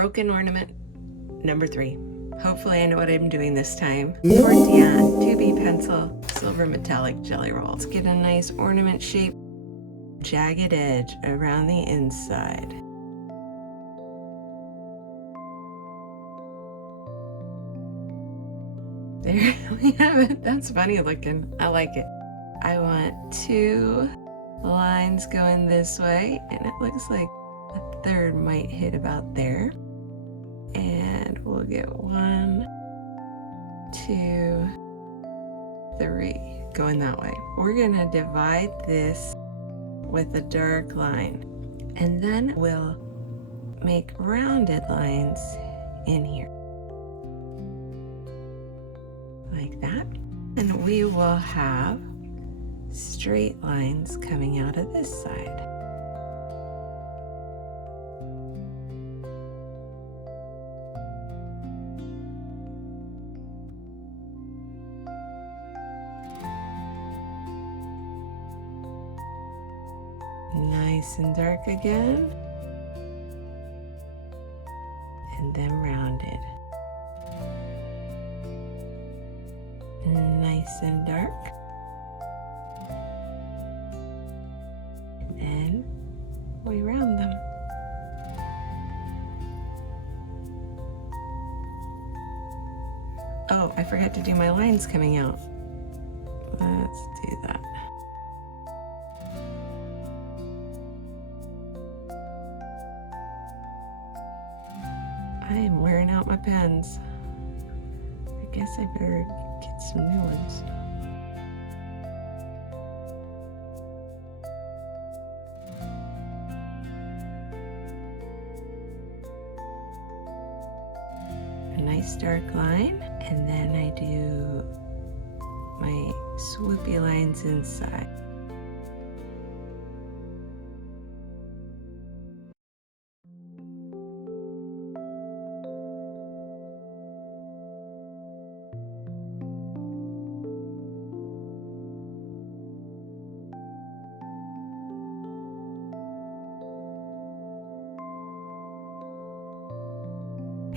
Broken ornament number 3. Hopefully I know what I'm doing this time. Tortillon, 2B pencil, silver metallic jelly roll. Let's get a nice ornament shape, jagged edge around the inside. There we have it. That's funny looking. I like it. I want 2 lines going this way, and it looks like a third might hit about there. And we'll get 1, 2, 3 going that way. We're gonna divide this with a dark line, and then we'll make rounded lines in here like that, and we will have straight lines coming out of this side. Nice and dark again, and then rounded. Nice and dark, and we round them. Oh, I forgot to do my lines coming out. Let's do that. I am wearing out my pens. I guess I better get some new ones. A nice dark line, and then I do my swoopy lines inside.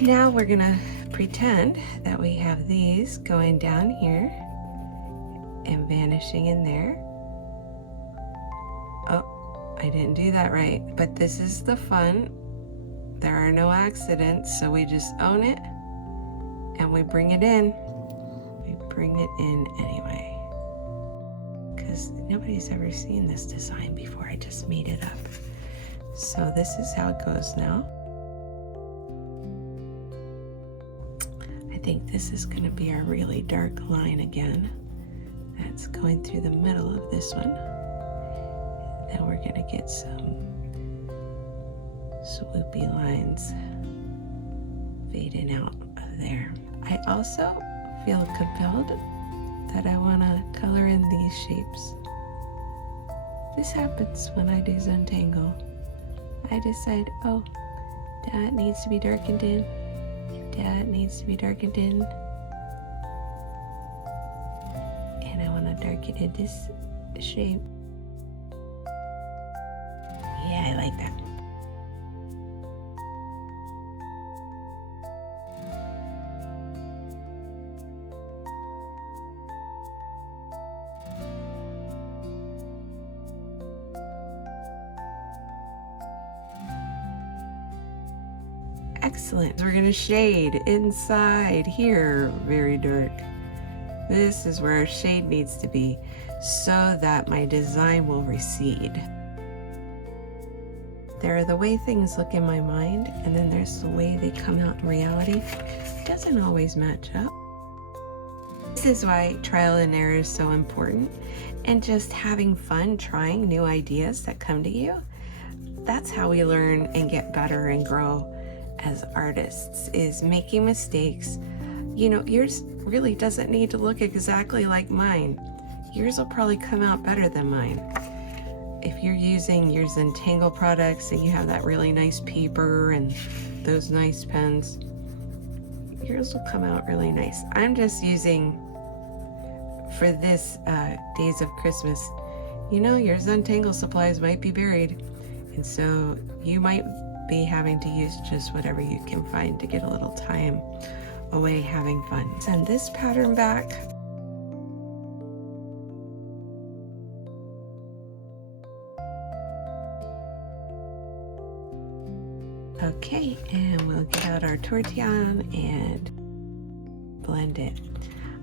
Now we're gonna pretend that we have these going down here and vanishing in there. Oh, I didn't do that right, but this is the fun. There are no accidents, so we just own it and we bring it in. We bring it in anyway, because nobody's ever seen this design before. I just made it up. So this is how it goes now. I think this is going to be a really dark line again. That's going through the middle of this one. Then we're going to get some swoopy lines fading out of there. I also feel compelled that I want to color in these shapes. This happens when I do Zentangle. I decide, oh, that needs to be darkened in. That needs to be darkened in, and I want to darken in this shape. Yeah, I like that. Excellent. We're going to shade inside here, very dark. This is where our shade needs to be so that my design will recede. There are the way things look in my mind, and then there's the way they come out in reality. It doesn't always match up. This is why trial and error is so important, and just having fun trying new ideas that come to you. That's how we learn and get better and grow as artists, is making mistakes. You know, yours really doesn't need to look exactly like mine. Yours will probably come out better than mine. If you're using your Zentangle products and you have that really nice paper and those nice pens, yours will come out really nice. I'm just using, for this Days of Christmas, you know, your Zentangle supplies might be buried, and so you might be having to use just whatever you can find to get a little time away having fun. Send this pattern back. Okay, and we'll get out our tortillon and blend it.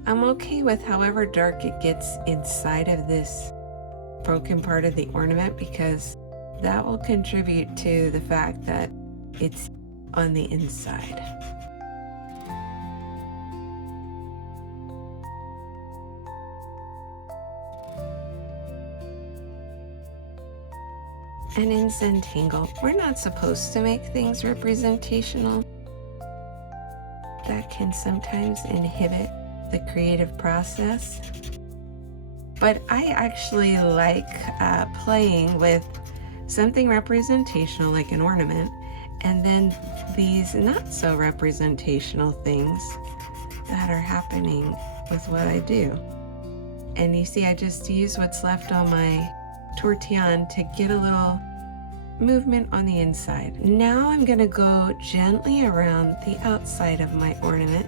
I'm okay with however dark it gets inside of this broken part of the ornament, because that will contribute to the fact that it's on the inside. And in Zentangle, we're not supposed to make things representational. That can sometimes inhibit the creative process. But I actually like playing with something representational like an ornament, and then these not so representational things that are happening with what I do. And you see, I just use what's left on my tortillon to get a little movement on the inside. Now I'm going to go gently around the outside of my ornament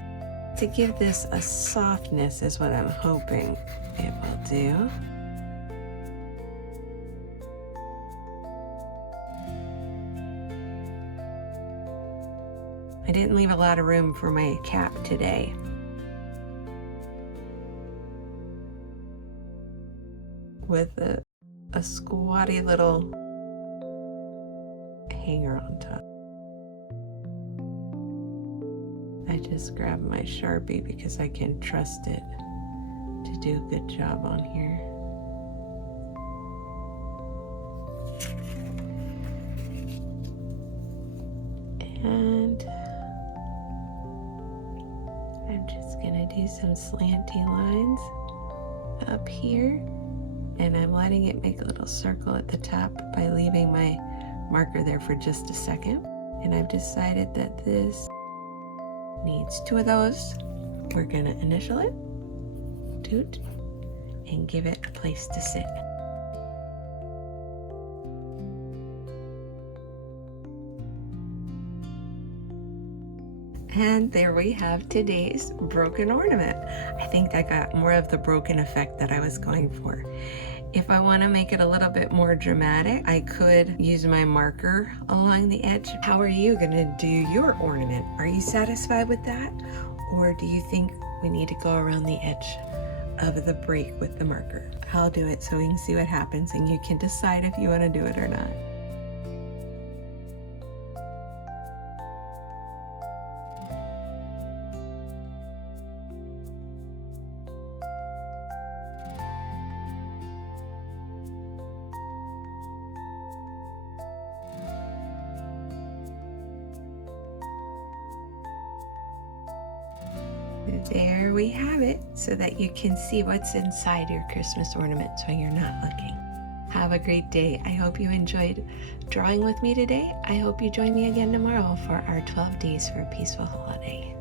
to give this a softness, is what I'm hoping it will do. I didn't leave a lot of room for my cap today. With a squatty little hanger on top. I just grabbed my Sharpie because I can trust it to do a good job on here. And I'm just gonna do some slanty lines up here. And I'm letting it make a little circle at the top by leaving my marker there for just a second. And I've decided that this needs 2 of those. We're gonna initial it, toot, and give it a place to sit. And there we have today's broken ornament. I think I got more of the broken effect that I was going for. If I want to make it a little bit more dramatic, I could use my marker along the edge. How are you going to do your ornament? Are you satisfied with that? Or do you think we need to go around the edge of the break with the marker? I'll do it so we can see what happens and you can decide if you want to do it or not. There we have it, so that you can see what's inside your Christmas ornaments when you're not looking. Have a great day. I hope you enjoyed drawing with me today. I hope you join me again tomorrow for our 12 days for a peaceful holiday.